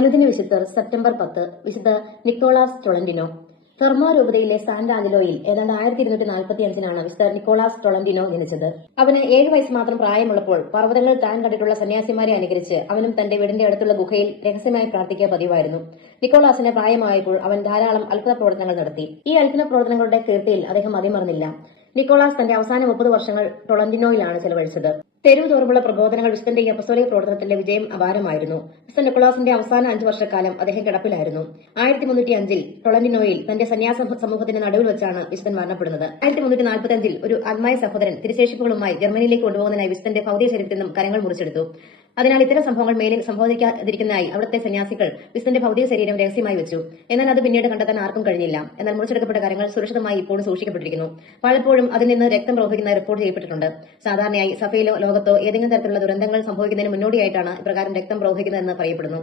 അനുദിന വിശുദ്ധർ സെപ്റ്റംബർ 10 വിശുദ്ധ നിക്കോളാസ് ടൊളന്റിനോ. ഫെർമോ രൂപതയിലെ സാൻ ആഞ്ചലോയിൽ ഏതാണ്ട് 1245 വിശുദ്ധ നിക്കോളാസ് ടൊളന്റിനോ ജനിച്ചത്. അവന് 7 വയസ്സ് മാത്രം പ്രായമുള്ളപ്പോൾ പർവ്വതങ്ങൾ താൻ കണ്ടിട്ടുള്ള സന്യാസിമാരെ അനുകരിച്ച് അവനും തന്റെ വീടിന്റെ അടുത്തുള്ള ഗുഹയിൽ രഹസ്യമായി പ്രാർത്ഥിക്കുക പതിവായിരുന്നു. നിക്കോളാസിന് പ്രായമായപ്പോൾ അവൻ ധാരാളം അത്ഭുത പ്രവർത്തനങ്ങൾ നടത്തി. ഈ അത്ഭുത പ്രവർത്തനങ്ങളുടെ കീർത്തിയിൽ അദ്ദേഹം മതിമറന്നില്ല. നിക്കോളാസ് തന്റെ അവസാന 30 വർഷങ്ങൾ ടൊളന്റിനോയിലാണ് ചെലവഴിച്ചത്. തെരുവ് തോറുമുള്ള പ്രബോധനങ്ങൾ വിശുദ്ധന്റെ ഈ അപ്പസ്തോലിക പ്രവർത്തനത്തിന്റെ വിജയം അപാരമായിരുന്നു. വിശുദ്ധ നിക്കോളാസിന്റെ അവസാന 5 വർഷക്കാലം അദ്ദേഹം കിടപ്പിലായിരുന്നു. 1305 ടൊളന്റിനോയിൽ തന്റെ സന്യാസ സമൂഹത്തിന്റെ നടുവിൽ വെച്ചാണ് വിശുദ്ധൻ മരണപ്പെടുന്നത്. 1345 ഒരു ആത്മായ സഹോദരൻ തിരുശേഷിപ്പുകളുമായി ജർമ്മനിയിലേക്ക് കൊണ്ടുപോകുന്നതിനായി വിശുദ്ധന്റെ ഭൗതിക ശരീരത്തിൽ നിന്നും കരങ്ങൾ മുറിച്ചെടുത്തു. അതിനാൽ ഇത്തരം സംഭവങ്ങൾ മേലിൽ സംഭവിക്കാതിരിക്കുന്നതിനായി അവിടുത്തെ സന്യാസികൾ വിശുദ്ധന്റെ ഭൗതിക ശരീരം രഹസ്യമായി വെച്ചു. എന്നാൽ അത് പിന്നീട് കണ്ടെത്താൻ ആർക്കും കഴിഞ്ഞില്ല. എന്നാൽ മുറിച്ചെടുക്കപ്പെട്ട കരങ്ങൾ സുരക്ഷിതമായി ഇപ്പോഴും സൂക്ഷിക്കപ്പെട്ടിരിക്കുന്നു. പലപ്പോഴും അതിൽ നിന്ന് രക്തം പ്രവഹിക്കുന്നത് റിപ്പോർട്ട് ചെയ്യപ്പെട്ടിട്ടുണ്ട്. സാധാരണയായി സഭയിലോ ലോകത്തോ ഏതെങ്കിലും തരത്തിലുള്ള ദുരന്തങ്ങൾ സംഭവിക്കുന്നതിന് മുന്നോടിയായിട്ടാണ് ഇപ്രകാരം രക്തം പ്രവഹിക്കുന്നതെന്ന് പറയപ്പെടുന്നു.